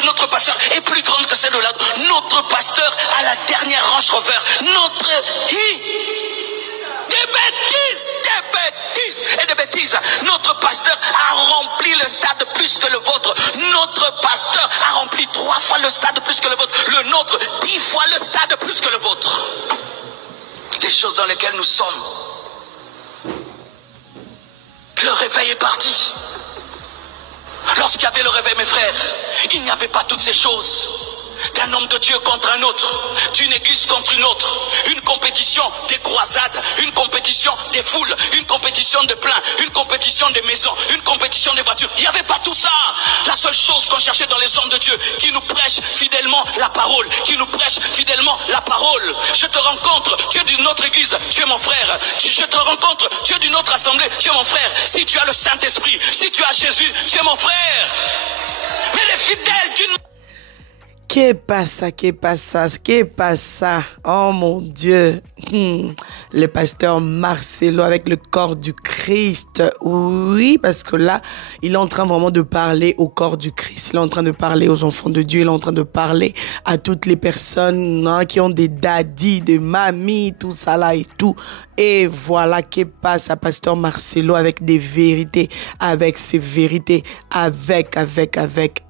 de notre pasteur est plus grande que celle de l'autre. Notre pasteur a la dernière Range Rover. Des bêtises. Notre pasteur a rempli le stade plus que le vôtre. Notre pasteur a rempli 3 fois le stade plus que le vôtre. Le nôtre, 10 fois le stade plus que le vôtre. Les choses dans lesquelles nous sommes. Le réveil est parti. Lorsqu'il y avait le réveil, mes frères, il n'y avait pas toutes ces choses. D'un homme de Dieu contre un autre, d'une église contre une autre, une compétition des croisades, une compétition des foules, une compétition de plein, une compétition des maisons, une compétition des voitures. Il n'y avait pas tout ça. La seule chose qu'on cherchait dans les hommes de Dieu, qui nous prêchent fidèlement la parole, qui nous prêchent fidèlement la parole. Je te rencontre, tu es d'une autre église, tu es mon frère. Je te rencontre, tu es d'une autre assemblée, tu es mon frère. Si tu as le Saint-Esprit, si tu as Jésus, tu es mon frère. Mais les fidèles d'une... Qu'est pas ça? Oh mon Dieu. Le pasteur Marcelo avec le corps du Christ. Oui, parce que là, il est en train vraiment de parler au corps du Christ. Il est en train de parler aux enfants de Dieu. Il est en train de parler à toutes les personnes qui ont des daddies, des mamies, tout ça là et tout. Et voilà, qu'est pas ça, pasteur Marcelo avec des vérités, avec ses vérités, avec.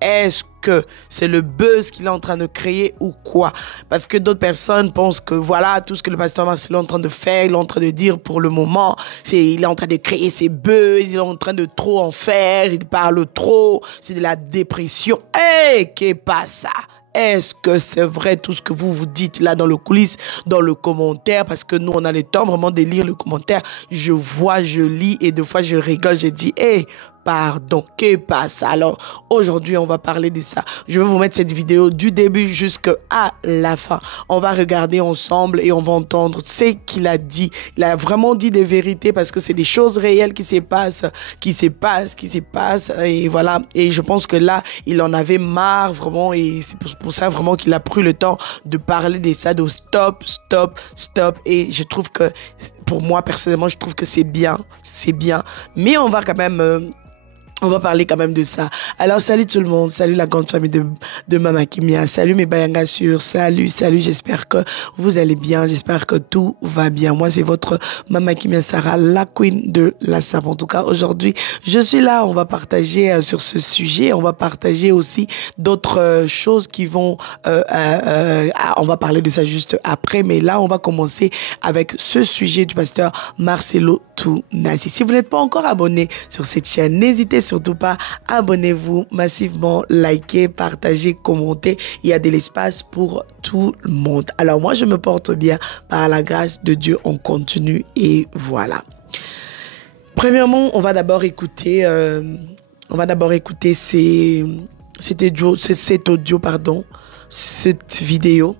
Est-ce que c'est le buzz qu'il est en train de créer ou quoi? Parce que d'autres personnes pensent que voilà, tout ce que le pasteur Marcelo est en train de faire, il est en train de dire pour le moment, il est en train de créer ses buzz, il est en train de trop en faire, il parle trop, c'est de la dépression. Qu'est pas ça? Est-ce que c'est vrai tout ce que vous dites là dans le coulisses, dans le commentaire? Parce que nous, on a le temps vraiment de lire le commentaire. Je vois, je lis et des fois, je rigole. Je dis, pardon, qu'est pas ça? Alors, aujourd'hui, on va parler de ça. Je vais vous mettre cette vidéo du début jusqu'à la fin. On va regarder ensemble et on va entendre ce qu'il a dit. Il a vraiment dit des vérités parce que c'est des choses réelles qui se passent. Et voilà. Et je pense que là, il en avait marre vraiment. Et c'est pour ça vraiment qu'il a pris le temps de parler de ça, de stop. Et je trouve que, pour moi, personnellement, je trouve que c'est bien. Mais on va quand même... on va parler quand même de ça. Alors, salut tout le monde. Salut la grande famille de Mama Kimia. Salut mes Bayanga sûrs. Salut. J'espère que vous allez bien. J'espère que tout va bien. Moi, c'est votre Mama Kimia Sarah, la queen de la savon. En tout cas, aujourd'hui, je suis là. On va partager sur ce sujet. On va partager aussi d'autres choses qui vont... on va parler de ça juste après. Mais là, on va commencer avec ce sujet du pasteur Marcelo Tounasi. Si vous n'êtes pas encore abonné sur cette chaîne, n'hésitez surtout pas, abonnez-vous massivement, likez, partagez, commentez. Il y a de l'espace pour tout le monde. Alors moi, je me porte bien par la grâce de Dieu. On continue et voilà. Premièrement, on va d'abord écouter cet audio, cette vidéo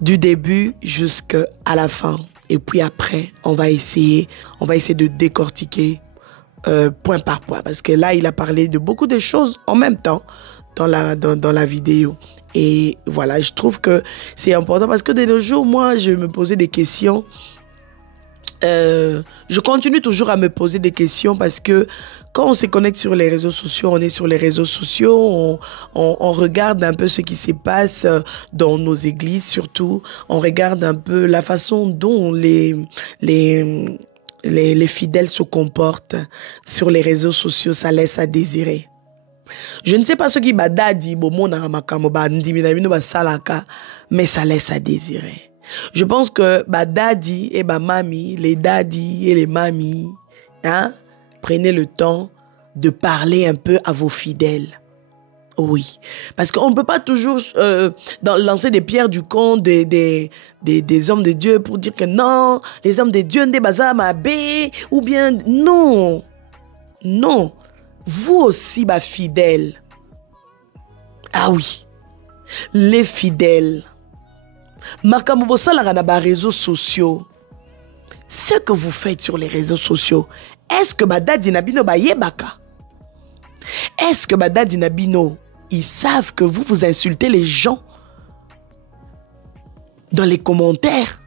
du début jusqu'à la fin. Et puis après, on va essayer de décortiquer point par point, parce que là, il a parlé de beaucoup de choses en même temps dans la vidéo. Et voilà, je trouve que c'est important parce que de nos jours, moi, je me posais des questions. Je continue toujours à me poser des questions parce que quand on se connecte sur les réseaux sociaux, on est sur les réseaux sociaux, on regarde un peu ce qui se passe dans nos églises surtout. On regarde un peu la façon dont les fidèles se comportent sur les réseaux sociaux. Ça laisse à désirer. Je ne sais pas ce qui badadi, mais ça laisse à désirer. Je pense que daddy et mamie, les daddy et les mamies, prenez le temps de parler un peu à vos fidèles. Oui, parce qu'on ne peut pas toujours lancer des pierres du camp des hommes de Dieu pour dire que non, les hommes de Dieu ne bazar mabé, ou bien non, vous aussi, fidèles. Ah oui, les fidèles. Réseaux sociaux. Ce que vous faites sur les réseaux sociaux, est-ce que Badadi Nabino yebaka? Est-ce que Badadi Nabino, ils savent que vous insultez les gens dans les commentaires?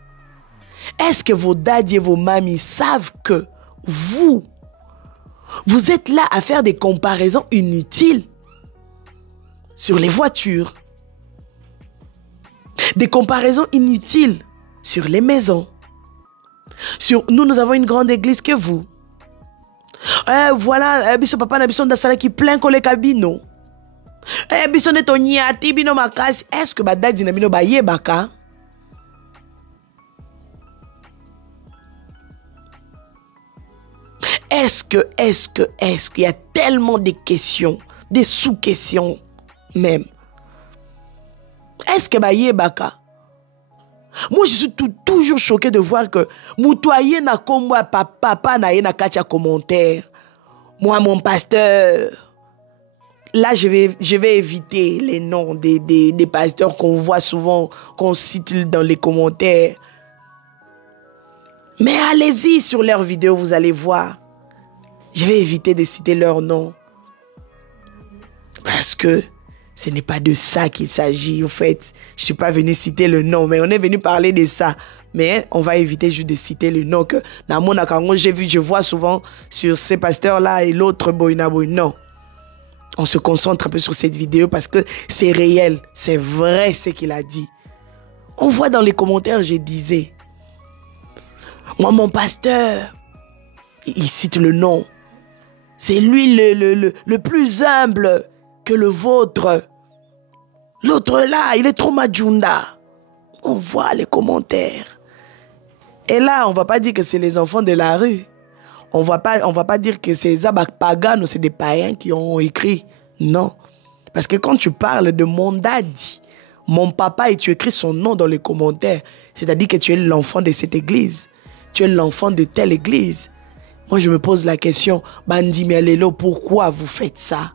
Est-ce que vos daddies et vos mamies savent que vous êtes là à faire des comparaisons inutiles? sur les voitures. Des comparaisons inutiles sur les maisons. Sur nous avons une grande église que vous. Voilà, biso papa na biso ndasala qui plein kole kabino. Biso netonyati bino makasi. Est-ce que badadi na bino bayebaka? Est-ce qu'il y a tellement de questions, des sous-questions même. Est-ce que bayebaka? Moi, je suis toujours choqué de voir que Moutouaye na komwa papa na ye na katia commentaire. Moi, mon pasteur. Là, je vais éviter les noms des pasteurs qu'on voit souvent, qu'on cite dans les commentaires. Mais allez-y sur leurs vidéos, vous allez voir. Je vais éviter de citer leurs noms. Parce que ce n'est pas de ça qu'il s'agit. En fait, je ne suis pas venu citer le nom, mais on est venu parler de ça. Mais on va éviter juste de citer le nom que dans mon akango, je vois souvent sur ces pasteurs-là et l'autre Boina Boy. Non. On se concentre un peu sur cette vidéo parce que c'est réel. C'est vrai ce qu'il a dit. On voit dans les commentaires, je disais. Moi, mon pasteur, il cite le nom. C'est lui le plus humble que le vôtre. L'autre là, il est trop majunda. On voit les commentaires. Et là, on ne va pas dire que c'est les enfants de la rue. On va pas dire que c'est Zabak Pagan ou c'est des païens qui ont écrit. Non. Parce que quand tu parles de mon daddy, mon papa, et tu écris son nom dans les commentaires, c'est-à-dire que tu es l'enfant de cette église. Tu es l'enfant de telle église. Moi, je me pose la question, Bandi Mialelo, pourquoi vous faites ça?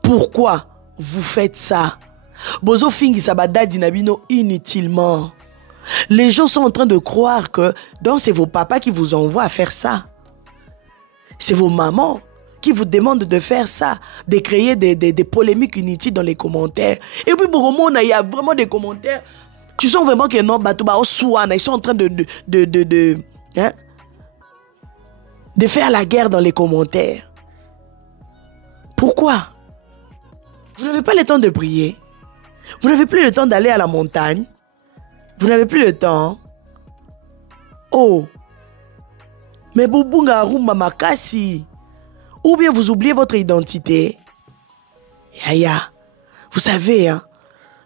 Pourquoi vous faites ça? Bozo fingi sabada dinabino inutilement. Les gens sont en train de croire que donc c'est vos papas qui vous envoient à faire ça. C'est vos mamans qui vous demandent de faire ça, de créer des polémiques inutiles dans les commentaires. Et puis pour le monde, il y a vraiment des commentaires. Tu sens vraiment que non, ils sont en train de faire la guerre dans les commentaires. Pourquoi? Vous n'avez pas le temps de prier. Vous n'avez plus le temps d'aller à la montagne. Vous n'avez plus le temps. Oh. Mais Boubunga Rumba Makasi. Ou bien vous oubliez votre identité. Yaya. Vous savez, hein.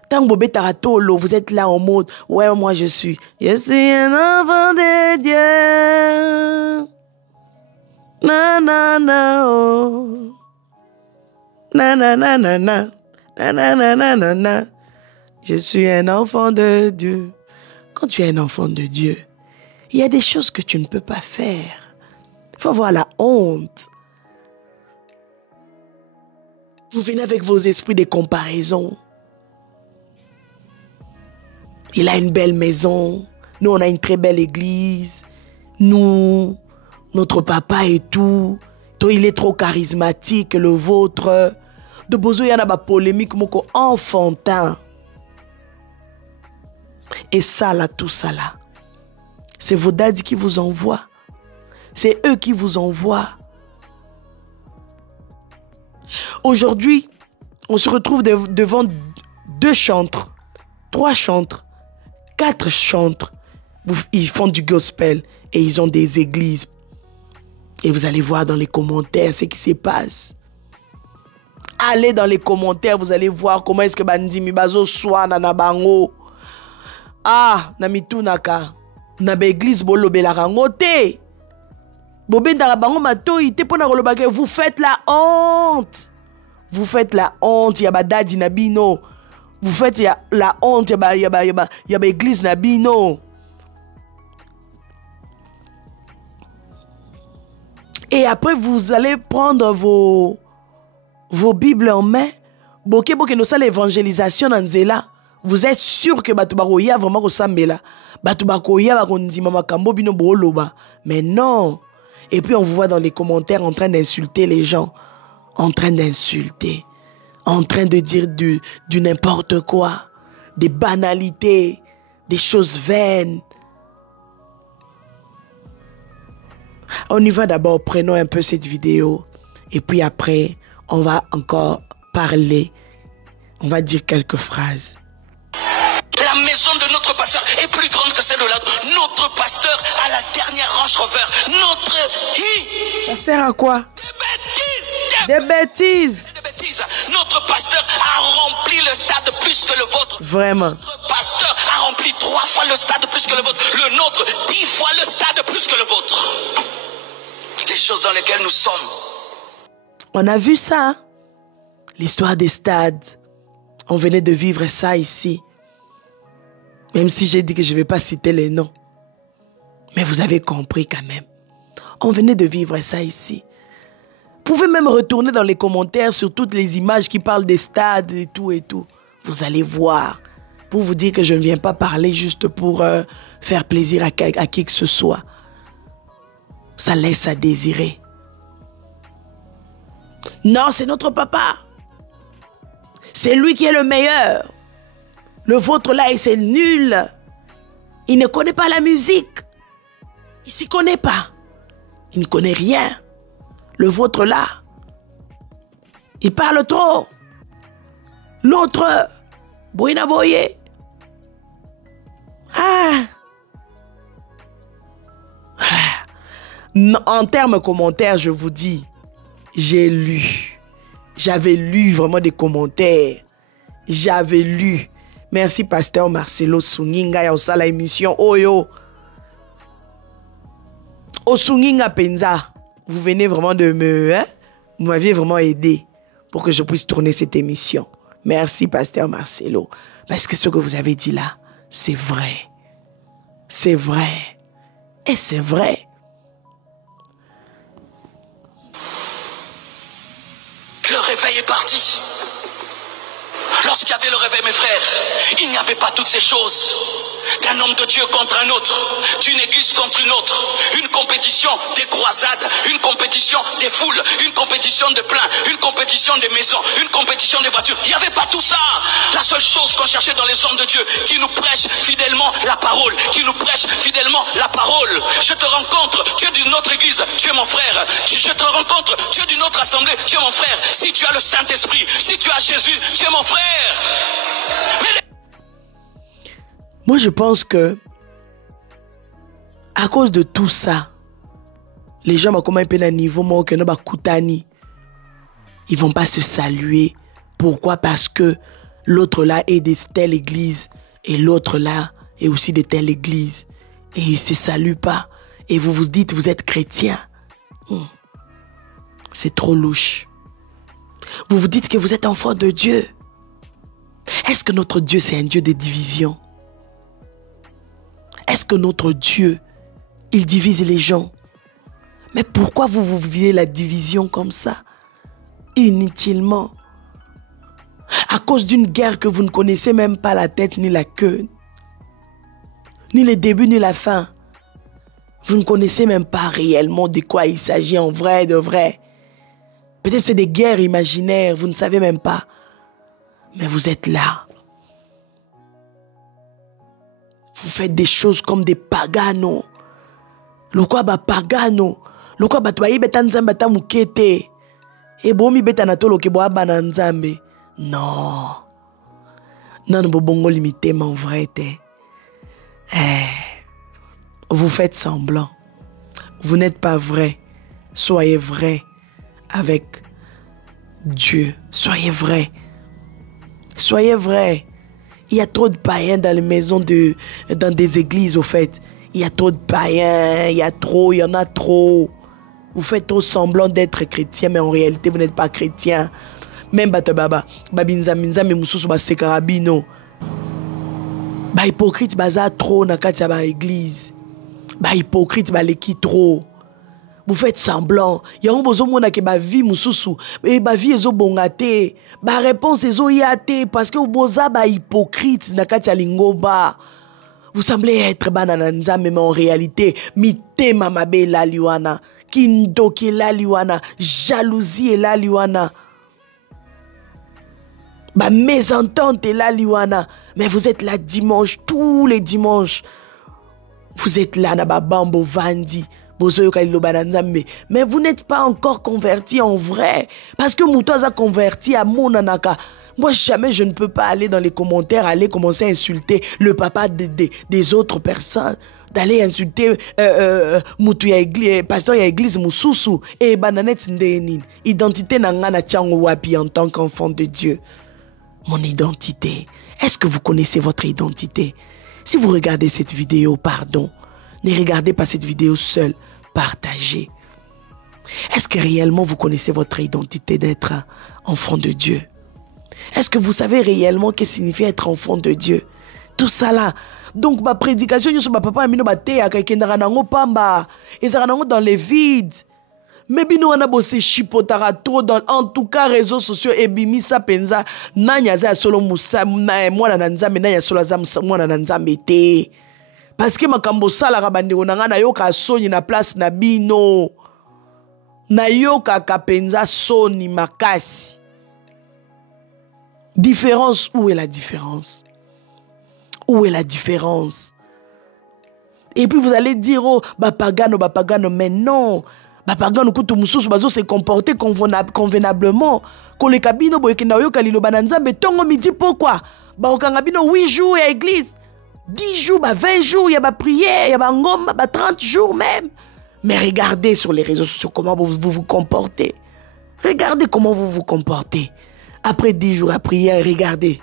Tant que Bobé Taratolo, vous êtes là en mode, ouais, moi je suis un enfant de Dieu. Na na na oh. Na na na na na. Na na na na na na. Je suis un enfant de Dieu. Quand tu es un enfant de Dieu, il y a des choses que tu ne peux pas faire. Il faut avoir la honte. Vous venez avec vos esprits de comparaison. Il a une belle maison. Nous, on a une très belle église. Nous, notre papa et tout. Toi, il est trop charismatique, le vôtre. De besoin, il y en a pas polémique, moko enfantin. Et ça là, tout ça là, c'est vos daddies qui vous envoient. C'est eux qui vous envoient. Aujourd'hui, on se retrouve devant 2 chantres, 3 chantres, 4 chantres. Ils font du gospel et ils ont des églises. Et vous allez voir dans les commentaires ce qui se passe. Allez dans les commentaires, vous allez voir comment est-ce que Bandi Mibazo soit na bango. Ah, namitunaka, na l'église bolobela rangote. Bobé darabango matoi te pona rolobake, vous faites la honte. Vous faites la honte, yaba dadi nabino. Vous faites la honte, yaba église nabino. Et après, vous allez prendre vos Bibles en main. Boke no sa l'évangélisation dans Nzela. Vous êtes sûr que batu bakoya vraiment kosambela. Batu bakoya bakondima makambo bino boloba. Mais non. Et puis on vous voit dans les commentaires en train d'insulter les gens. En train d'insulter. En train de dire du n'importe quoi. Des banalités. Des choses vaines. On y va d'abord, prenons un peu cette vidéo. Et puis après, on va encore parler. On va dire quelques phrases. La maison de notre pasteur est plus grande que celle de l'autre. Notre pasteur a la dernière Range Rover. Ça sert à quoi? Des bêtises. Notre pasteur a rempli le stade plus que le vôtre. Vraiment. Notre pasteur a rempli 3 fois le stade plus que le vôtre. Le nôtre, 10 fois le stade plus que le vôtre. Les choses dans lesquelles nous sommes. On a vu ça, hein? L'histoire des stades. On venait de vivre ça ici. Même si j'ai dit que je ne vais pas citer les noms. Mais vous avez compris quand même. On venait de vivre ça ici. Vous pouvez même retourner dans les commentaires sur toutes les images qui parlent des stades et tout et tout. Vous allez voir. Pour vous dire que je ne viens pas parler juste pour faire plaisir à qui que ce soit. Ça laisse à désirer. Non, c'est notre papa. C'est lui qui est le meilleur. Le vôtre là, c'est nul. Il ne connaît pas la musique. Il s'y connaît pas. Il ne connaît rien. Le vôtre là, il parle trop. L'autre, Boina Boye. En termes commentaires, je vous dis, j'ai lu. J'avais lu vraiment des commentaires. J'avais lu. Merci, pasteur Marcelo Sunginga, ya osala émission Oyo. Au Sunginga Penza, vous venez vraiment de me... Hein? Vous m'aviez vraiment aidé pour que je puisse tourner cette émission. Merci, pasteur Marcelo. Parce que ce que vous avez dit là, c'est vrai. C'est vrai. Et c'est vrai. Le réveil est parti. Lorsqu'il y avait le réveil, mes frères, il n'y avait pas toutes ces choses. D'un homme de Dieu contre un autre, d'une église contre une autre, une compétition des croisades, une compétition des foules, une compétition de plein, une compétition des maisons, une compétition des voitures. Il n'y avait pas tout ça. La seule chose qu'on cherchait dans les hommes de Dieu, qui nous prêchent fidèlement la parole, qui nous prêchent fidèlement la parole. Je te rencontre, tu es d'une autre église, tu es mon frère. Je te rencontre, tu es d'une autre assemblée, tu es mon frère. Si tu as le Saint-Esprit, si tu as Jésus, tu es mon frère. Mais moi, je pense que, à cause de tout ça, les gens m'ont un peu à niveau, moi, que nous koutani. Ils vont pas se saluer. Pourquoi? Parce que l'autre là est de telle église et l'autre là est aussi de telle église. Et ils se saluent pas. Et vous vous dites, vous êtes chrétien. C'est trop louche. Vous vous dites que vous êtes enfant de Dieu. Est-ce que notre Dieu, c'est un Dieu de division? Est-ce que notre Dieu, il divise les gens? Mais pourquoi vous vivez la division comme ça? Inutilement. À cause d'une guerre que vous ne connaissez même pas la tête ni la queue. Ni le début ni la fin. Vous ne connaissez même pas réellement de quoi il s'agit en vrai, de vrai. Peut-être c'est des guerres imaginaires, vous ne savez même pas. Mais vous êtes là. Vous faites des choses comme des paganos. Lokwa ba pagano. Lokwa ba tuayi beta nzambe ta mukete. E bomi beta na tolo ke bo abana nzambe. Non. Non, bo bongo limité mon vrai te. Vous faites semblant. Vous n'êtes pas vrai. Soyez vrai avec Dieu. Soyez vrai. Soyez vrai. Il y a trop de païens dans les maisons dans des églises, au fait. Il y a trop de païens, il y en a trop. Vous faites trop semblant d'être chrétien, mais en réalité, vous n'êtes pas chrétien. Même Batababa, Babinza, mais Moussous, Sekarabino. Ba hypocrite, baza trop, nakatia ba église. Ba hypocrite, ba leki trop. Vous faites semblant. Il y a un besoin de ba vie mususu et ba vie ezo bongate. Ba réponse ezo yate parce que vous boza ba hypocrite nakati lingoba. Vous semblez être banananza mais en réalité mitema mabe la liwana, kindoki la liwana, jalousie la liwana. Ba mésentente la liwana, mais vous êtes là dimanche tous les dimanches. Vous êtes là na ba bambo vandi. Mais vous n'êtes pas encore converti en vrai. Parce que Moutouz a converti à Monanaka. Moi, jamais je ne peux pas aller dans les commentaires, aller commencer à insulter le papa des autres personnes. D'aller insulter pasteur ya église Moussousou et Bananette Ndenin. Identité nangana tiango wapi en tant qu'enfant de Dieu. Mon identité. Est-ce que vous connaissez votre identité? Si vous regardez cette vidéo, pardon, ne regardez pas cette vidéo seule. Partagez. Est-ce que réellement vous connaissez votre identité d'être enfant de Dieu? Est-ce que vous savez réellement ce que signifie être enfant de Dieu? Tout ça là. Donc ma prédication, je suis ma papa amino baté à quelqu'un pamba et ça dans les vides. Mais bino wana bossé chipotara trop dans en tout cas réseaux sociaux et bimisa penza nanya za solo musa mwana na nzambe nanya solo za mwana na nzambe te. Parce que makambo sala rabande onanga na yoka soni na place na bino. Na yoka kapenza soni makasi. Différence, où est la différence? Où est la différence? Et puis vous allez dire, oh, bapagano, mais non. Bapagano, kutu mususu, bazo se comporter convenablement. Quand les cabines, boyekenda yo kalilo bananzambe, tongo midi pourquoi? Baokangabino 8 jours à l'église, 10 jours, 20 jours, il y a prière, il y a ngoma, 30 jours même. Mais regardez sur les réseaux sociaux comment vous vous comportez. Regardez comment vous vous comportez. Après 10 jours à prière, regardez.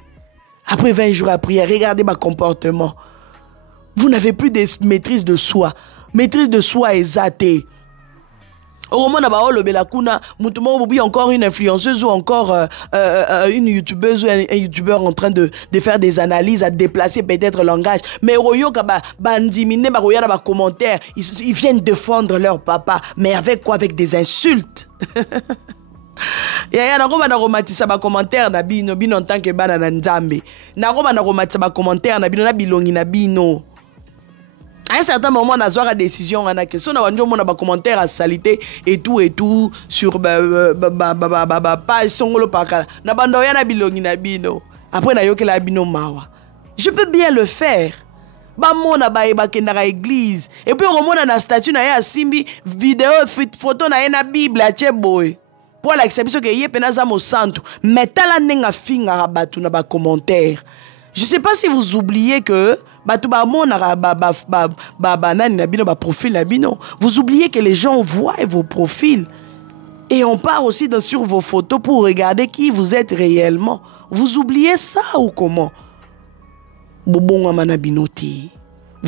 Après 20 jours à prière, regardez ma comportement. Vous n'avez plus de maîtrise de soi. Maîtrise de soi est zatée. Au moment où encore une influenceuse ou encore une youtubeuse ou un youtubeur en train de faire des analyses, à déplacer peut-être le langage. Mais commentaires, ils viennent défendre leur papa. Mais avec quoi? Avec des insultes. Ya nako bana romatisa ba commentaire na bino en tant que bana na nzambe. Nako bana romatisa ba commentaire na bino na bilongi na bino. À un certain moment, on a besoin de décision. On a question, on a des commentaires à salité et tout sur page songolo pakala. Na bandoya na bilongi na bino. Après na yoke la bino mawa. Je peux bien le faire. Ba mona ba kenda église. Et puis on a na statue na ya simbi vidéo photo na na Bible a boy. Pour l'exception que yé penaza mo santo. Mais tala nenga finga rabatu na ba commentaire. Je sais pas si vous oubliez que vous oubliez que les gens voient vos profils et on part aussi sur vos photos pour regarder qui vous êtes réellement. Vous oubliez ça ou comment? Vous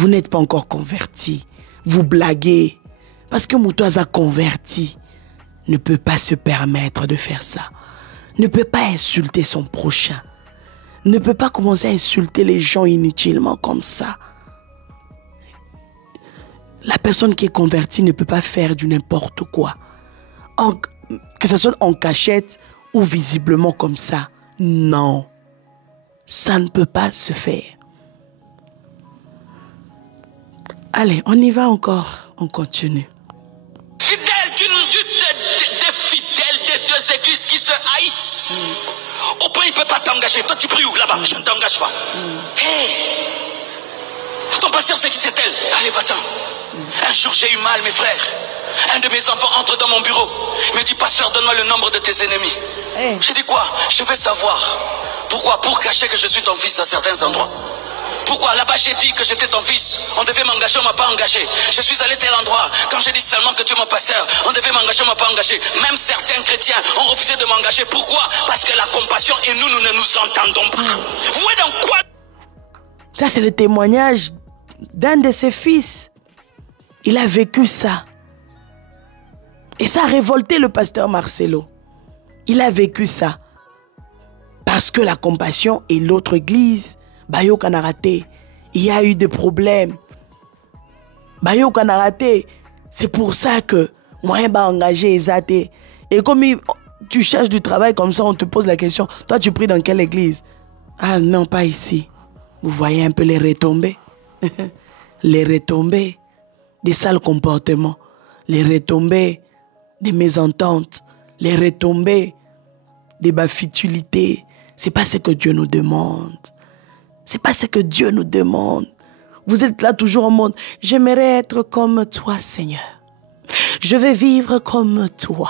n'êtes pas encore converti. Vous blaguez. Parce que Moutouz a converti. Ne peut pas se permettre de faire ça. Ne peut pas insulter son prochain. Ne peut pas commencer à insulter les gens inutilement comme ça. La personne qui est convertie ne peut pas faire du n'importe quoi. Que ce soit en cachette ou visiblement comme ça. Non. Ça ne peut pas se faire. Allez, on y va encore. On continue. Fidèle des fidèles des deux églises qui se haïssent. Au point, il ne peut pas t'engager. Toi, tu pries où là-bas? Je ne t'engage pas. Hey! Ton pasteur, c'est qui c'est elle? Allez, va-t'en. Un jour, j'ai eu mal, mes frères. Un de mes enfants entre dans mon bureau. Il me dit, pasteur, donne-moi le nombre de tes ennemis. Hey. J'ai dit quoi? Je veux savoir. Pourquoi? Pour cacher que je suis ton fils à certains endroits. Pourquoi? Là-bas, j'ai dit que j'étais ton fils. On devait m'engager, on ne m'a pas engagé. Je suis allé tel endroit. Quand j'ai dit seulement que tu es mon pasteur, on devait m'engager, on ne m'a pas engagé. Même certains chrétiens ont refusé de m'engager. Pourquoi? Parce que la compassion et nous ne nous entendons pas. Vous voyez dans quoi? Ça, c'est le témoignage d'un de ses fils. Il a vécu ça. Et ça a révolté le pasteur Marcelo. Il a vécu ça. Parce que la compassion et l'autre église, Bayo Kanarate, il y a eu des problèmes. Bayo Kanarate, c'est pour ça que moi, je engagé Ezate. Et comme tu cherches du travail comme ça, on te pose la question, toi tu pries dans quelle église? Ah non, pas ici. Vous voyez un peu les retombées. Les retombées des sales comportements. Les retombées des mésententes. Les retombées des bafitulités. C'est pas ce que Dieu nous demande. C'est pas ce que Dieu nous demande. Vous êtes là toujours en mode, j'aimerais être comme toi, Seigneur. Je vais vivre comme toi.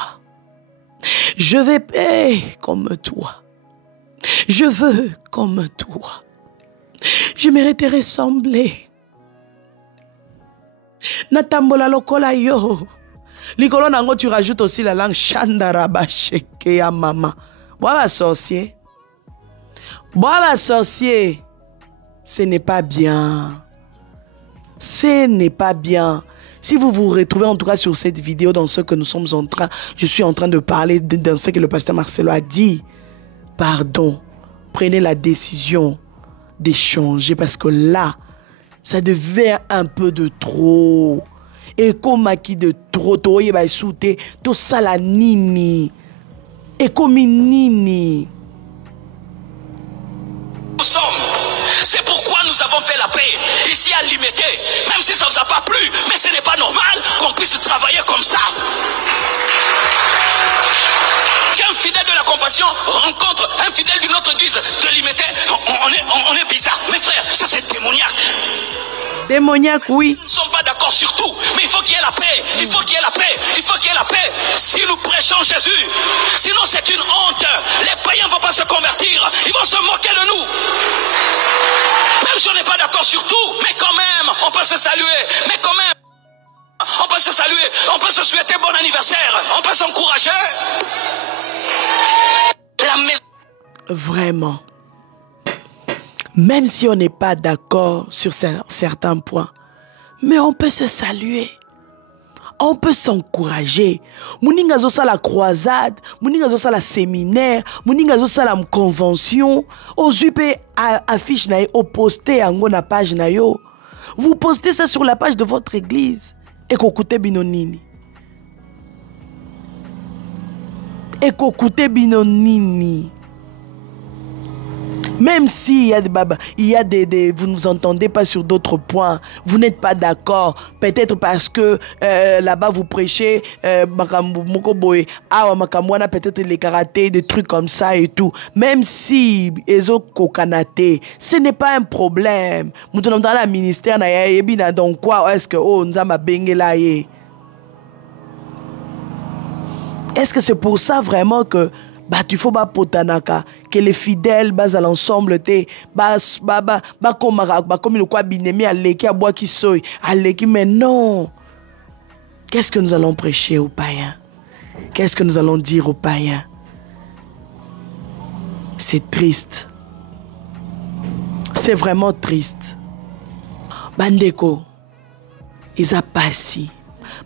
Je vais payer comme toi. Je veux comme toi. J'aimerais te ressembler. Natambola lokola yo. Likolo nango, tu rajoutes aussi la langue Chandaraba Sheke ya mama. Bois sorcier. Bois sorcier. Ce n'est pas bien. Ce n'est pas bien. Si vous vous retrouvez en tout cas sur cette vidéo, dans ce que nous sommes en train, je suis en train de parler dans ce que le pasteur Marcelo a dit. Pardon. Prenez la décision d'échanger parce que là, ça devient un peu de trop. Et comme qui de trop, toi va souter, tout ça la nini. Et comme nini. Nous sommes. C'est pourquoi nous avons fait la paix ici à Limete, même si ça ne vous a pas plu, mais ce n'est pas normal qu'on puisse travailler comme ça. Qu'un fidèle de la compassion rencontre un fidèle d'une autre église de Limete, on est bizarre. Mes frères, ça c'est démoniaque. Démoniaque, oui. Nous ne sommes pas d'accord sur tout, mais il faut qu'il y ait la paix. Il faut qu'il y ait la paix. Il faut qu'il y ait la paix. Si nous prêchons Jésus, sinon c'est une honte. Les païens ne vont pas se convertir. Ils vont se moquer de nous. Même si on n'est pas d'accord sur tout, mais quand même, on peut se saluer. Mais quand même, on peut se saluer. On peut se souhaiter bon anniversaire. On peut s'encourager. La maison. Vraiment. Même si on n'est pas d'accord sur certains points, mais on peut se saluer. On peut s'encourager. Mouninga zo sa la croisade, mouninga zo sa la séminaire, mouninga zo sa la convention. Ozupe affiche na yo, poster yango na page na yo. Vous postez ça sur la page de votre église. Et kokute binonini. Et kokute binonini. Même s'il y a des babas, vous ne vous entendez pas sur d'autres points, vous n'êtes pas d'accord, peut-être parce que là-bas vous prêchez, peut-être les karatés, des trucs comme ça et tout. Même si ce n'est pas un problème. Nous sommes dans le ministère, donc quoi, est-ce que nous avons bengela? Est-ce que c'est pour ça vraiment que tu faut potanaka que les fidèles à l'ensemble te comme le quoi binemi aleki abois qui soy aleki, mais non. Qu'est-ce que nous allons prêcher aux païens? Qu'est-ce que nous allons dire aux païens? C'est triste. C'est vraiment triste. Bandeko, ils a passé.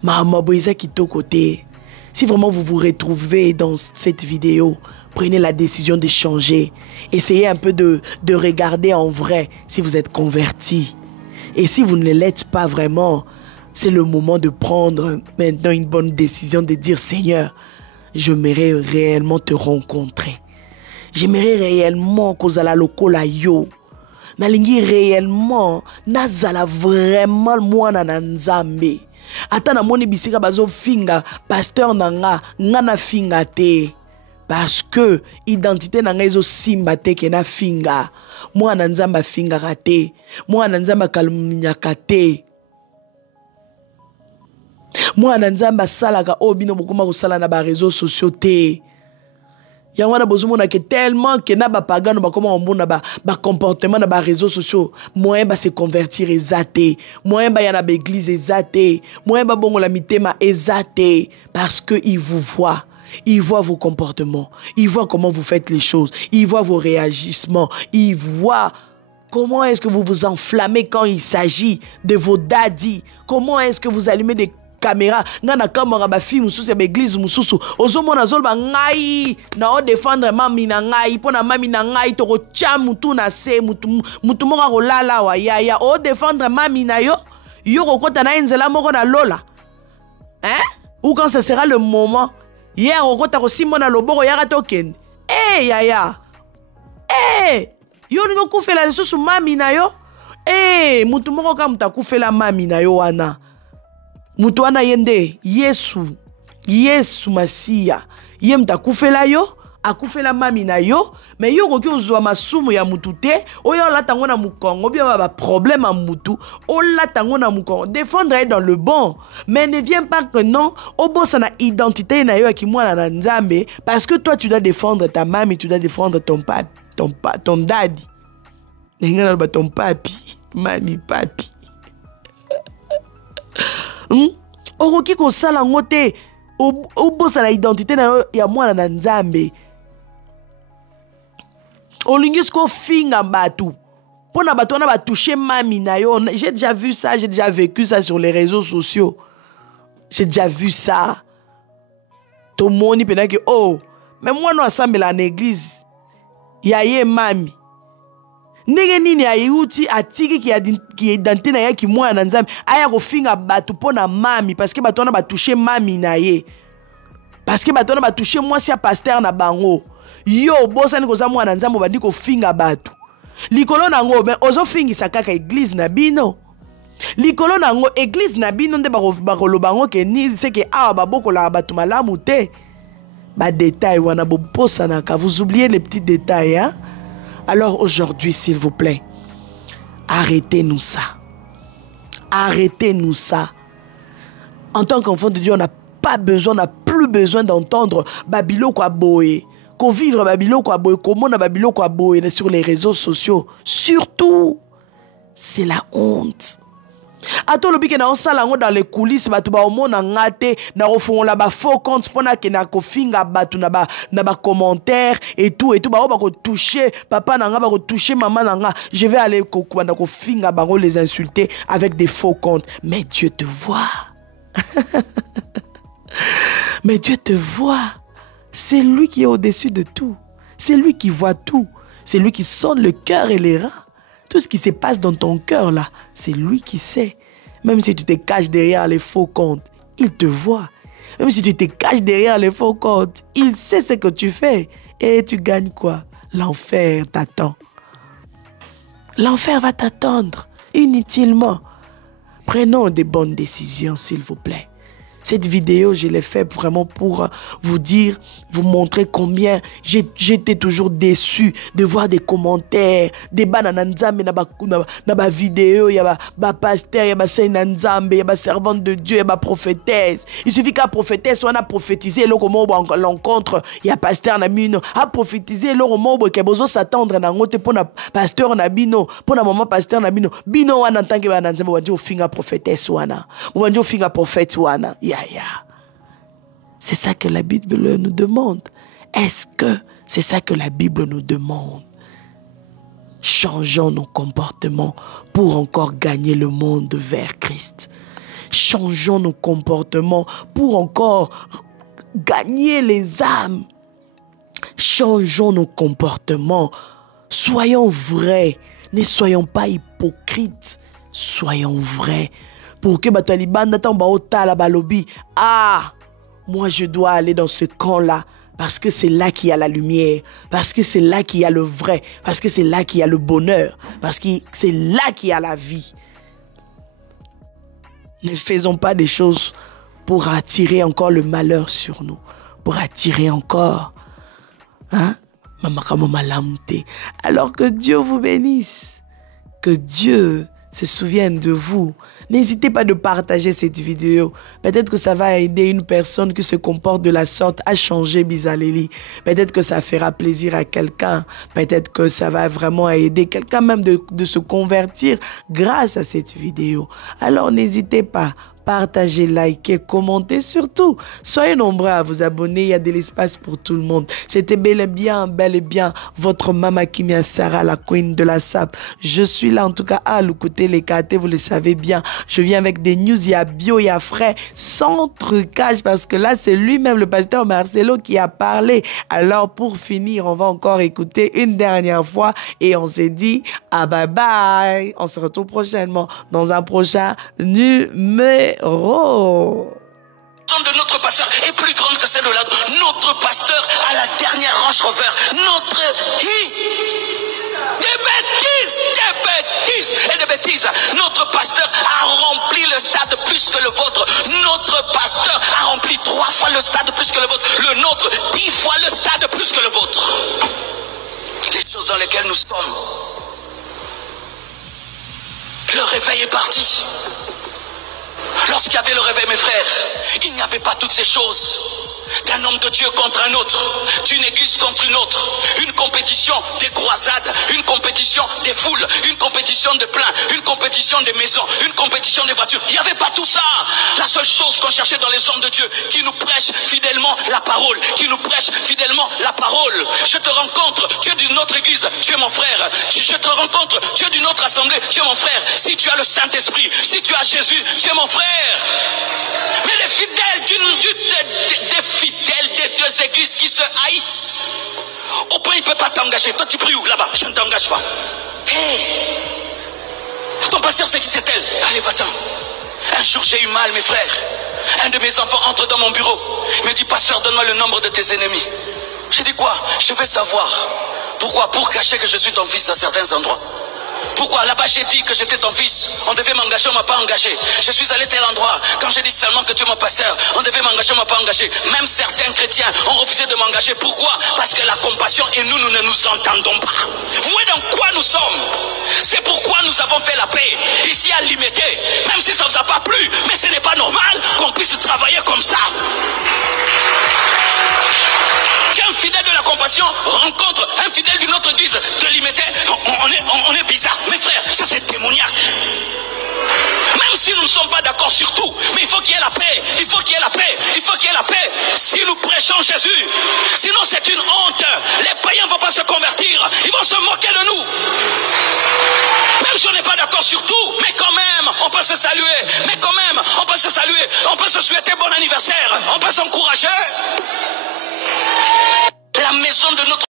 Maman boisa qui to côté. Si vraiment vous vous retrouvez dans cette vidéo, prenez la décision de changer. Essayez un peu de regarder en vrai si vous êtes converti. Et si vous ne l'êtes pas vraiment, c'est le moment de prendre maintenant une bonne décision de dire « Seigneur, j'aimerais réellement te rencontrer. J'aimerais réellement kozala lokola yo. Nalingi réellement nazala vraiment mwana na Nzambe. Ata na moni bisika bazo finga pasteur nanga ngana finga te parce que identité nanga ezo simba te ke na finga mwana Nzamba finga te mwana Nzamba kalumnyaka te mwana Nzamba salaka obino bokoma kosala na ba réseaux sociaux te. Yangwana bozomona ke tellement que na ba pagano ba comment on ba comportement na ba réseaux sociaux moyen ba se convertir ezate moyen ba yana ba église ezate moyen ba bongo la mitema ezate parce que il vous voit. Il voit vos comportements, il voit comment vous faites les choses, il voit vos réagissements, il voit comment est-ce que vous vous enflammez quand il s'agit de vos daddies, comment est-ce que vous allumez des caméra ngana kamera ba film mususu ya église mususu ozomona zolba ngai na o défendre mami na ngai pona mami na ngai to kocha mutu na se mutu moko kolala wa yaya o défendre mami na yo kokota na nzela moko na lola ou quand ce sera le moment hier kokota ko simona loboko yaka token yaya yo ningo kufela lisusu mami na yo mutu moko ka mutakufela mami na yo wana mutu wana yende Yesu Masia ye mtakufela yo akufela mami na yo, mais yo koki ozwa masumu ya mutu te, oyo latango na mukongo, bien ba problème à mutu, o latango na mukongo, défendre dans le bon, mais ne viens pas que non, obosa na identité na yo ki mwana na nzambe, parce que toi tu dois défendre ta mami, tu dois défendre ton papi, ton daddy, ton papi, mami, papi. Oroki ko sala ngote, obosa na identité na yo ya mwana na nzambe. Olingis ko finga batu. Pona batu wana ba toucher mami na yo. J'ai déjà vu ça, j'ai déjà vécu ça sur les réseaux sociaux. J'ai déjà vu ça. Tout le monde pena que oh, mais moi non assemble en église. Yaye mami. Ndenge nini ayuti atiki ki identité na ye ki mwana nzambe. Aya ko finga batu pona mami parce que batu wana ba toucher mami na ye. Parce que batu wana ba toucher moi si a pasteur na bango. Yo bosa ni koza mwana nzambe bandi ko finga batu. Likolo nango ben ozo fingisa kaka église na bino. Likolo nango église na bino nde bakoloba ngo ke ni c'est que ah baboko la batu malamu te. Ba détail wana bo posa naka, vous oubliez les petits détails hein. Alors aujourd'hui s'il vous plaît, arrêtez-nous ça. Arrêtez-nous ça. En tant qu'enfant de Dieu, on n'a pas besoin, on n'a plus besoin d'entendre Babilo kwa boye. Qu'on vivre Babilo kwa boye, comment on a Babilo kwa boye sur les réseaux sociaux. Surtout, c'est la honte. Ato lobi ke na osala ngo dans les coulisses batu ba omona ngate na ofongola ba faux compte pona ke na kofinga batu na ba commentaire et tout ba ko toucher papa na nga ba ko toucher maman na nga, je vais aller ko na kofinga bango les insulter avec des faux comptes, mais Dieu te voit. Mais Dieu te voit. C'est lui qui est au-dessus de tout. C'est lui qui voit tout. C'est lui qui sonde le cœur et les reins. Tout ce qui se passe dans ton cœur là, c'est lui qui sait. Même si tu te caches derrière les faux comptes, il te voit. Même si tu te caches derrière les faux comptes, il sait ce que tu fais. Et tu gagnes quoi? L'enfer t'attend. L'enfer va t'attendre inutilement. Prenons des bonnes décisions, s'il vous plaît. Cette vidéo, je l'ai faite vraiment pour vous dire, vous montrer combien j'étais toujours déçu de voir des commentaires, des banananzambe na ba vidéo, y a ba pasteur, y a ba seinanzambe, y a ba servante de Dieu, y a ba prophétesse. Il suffit qu'à prophétesse, on a prophétisé comment l'encontre, y a pasteur na bino, a prophétisé comment que besoin s'attendre na ngote pour na pasteur na bino, pour na maman pasteur na bino, bino wana en tant que bananzambe wadi ofinga prophétesse wana, wadi ofinga prophète wana. C'est ça que la Bible nous demande. Est-ce que c'est ça que la Bible nous demande? Changeons nos comportements pour encore gagner le monde vers Christ. Changeons nos comportements pour encore gagner les âmes. Changeons nos comportements. Soyons vrais. Ne soyons pas hypocrites. Soyons vrais. Pour que Bataliban n'attend pas la balobi. Ah, moi je dois aller dans ce camp-là. Parce que c'est là qu'il y a la lumière. Parce que c'est là qu'il y a le vrai. Parce que c'est là qu'il y a le bonheur. Parce que c'est là qu'il y a la vie. Ne faisons pas des choses pour attirer encore le malheur sur nous. Pour attirer encore. Hein? Alors que Dieu vous bénisse. Que Dieu se souviennent de vous. N'hésitez pas de partager cette vidéo. Peut-être que ça va aider une personne qui se comporte de la sorte à changer Bizaleli. Peut-être que ça fera plaisir à quelqu'un. Peut-être que ça va vraiment aider quelqu'un même de se convertir grâce à cette vidéo. Alors n'hésitez pas. Partagez, likez, commentez surtout. Soyez nombreux à vous abonner. Il y a de l'espace pour tout le monde. C'était bel et bien votre Mama Kimia Sarah, la queen de la SAP. Je suis là en tout cas à l'écouter les KT, vous le savez bien. Je viens avec des news, il y a bio, il y a frais, sans trucage parce que là c'est lui-même le pasteur Marcelo qui a parlé. Alors pour finir, on va encore écouter une dernière fois et on s'est dit ah bye bye. On se retrouve prochainement dans un prochain numéro. De notre pasteur est plus grande que celle de notre pasteur à la dernière Range Rover. Des bêtises et des bêtises. Notre Notre pasteur a rempli le stade plus que le vôtre. Notre pasteur a rempli 3 fois le stade plus que le vôtre. Le nôtre, 10 fois le stade plus que le vôtre. Les choses dans lesquelles nous sommes. Le réveil est parti. Lorsqu'il y avait le réveil, mes frères, il n'y avait pas toutes ces choses. D'un homme de Dieu contre un autre, d'une église contre une autre, une compétition des croisades, une compétition des foules, une compétition de plein, une compétition des maisons, une compétition des voitures. Il n'y avait pas tout ça. La seule chose qu'on cherchait dans les hommes de Dieu, qui nous prêchent fidèlement la parole, qui nous prêchent fidèlement la parole. Je te rencontre, tu es d'une autre église, tu es mon frère. Je te rencontre, tu es d'une autre assemblée, tu es mon frère. Si tu as le Saint-Esprit, si tu as Jésus, tu es mon frère. Mais les fidèles des fidèles des 2 églises qui se haïssent, au point il ne peut pas t'engager. Toi tu pries où? Là-bas, je ne t'engage pas. Hey, ton pasteur c'est qui, c'est elle? Allez, va-t'en. Un jour j'ai eu mal, mes frères. Un de mes enfants entre dans mon bureau. Il me dit, pasteur, donne-moi le nombre de tes ennemis. J'ai dit quoi? Je veux savoir. Pourquoi? Pour cacher que je suis ton fils à certains endroits. Pourquoi? Là-bas j'ai dit que j'étais ton fils. On devait m'engager, on ne m'a pas engagé. Je suis allé tel endroit. Quand j'ai dit seulement que tu es mon pasteur, on devait m'engager, on ne m'a pas engagé. Même certains chrétiens ont refusé de m'engager. Pourquoi? Parce que la compassion et nous ne nous entendons pas. Vous voyez dans quoi nous sommes? C'est pourquoi nous avons fait la paix. Ici à Limité, même si ça ne vous a pas plu, mais ce n'est pas normal qu'on puisse travailler comme ça. Qu'un fidèle de la compassion rencontre un fidèle d'une autre église de Limité, on est bizarre. Mes frères, ça c'est démoniaque. Même si nous ne sommes pas d'accord sur tout, mais il faut qu'il y ait la paix, il faut qu'il y ait la paix, il faut qu'il y ait la paix. Si nous prêchons Jésus, sinon c'est une honte. Les païens ne vont pas se convertir, ils vont se moquer de nous. Même si on n'est pas d'accord sur tout, mais quand même, on peut se saluer. Mais quand même, on peut se saluer, on peut se souhaiter bon anniversaire, on peut s'encourager. La maison de notre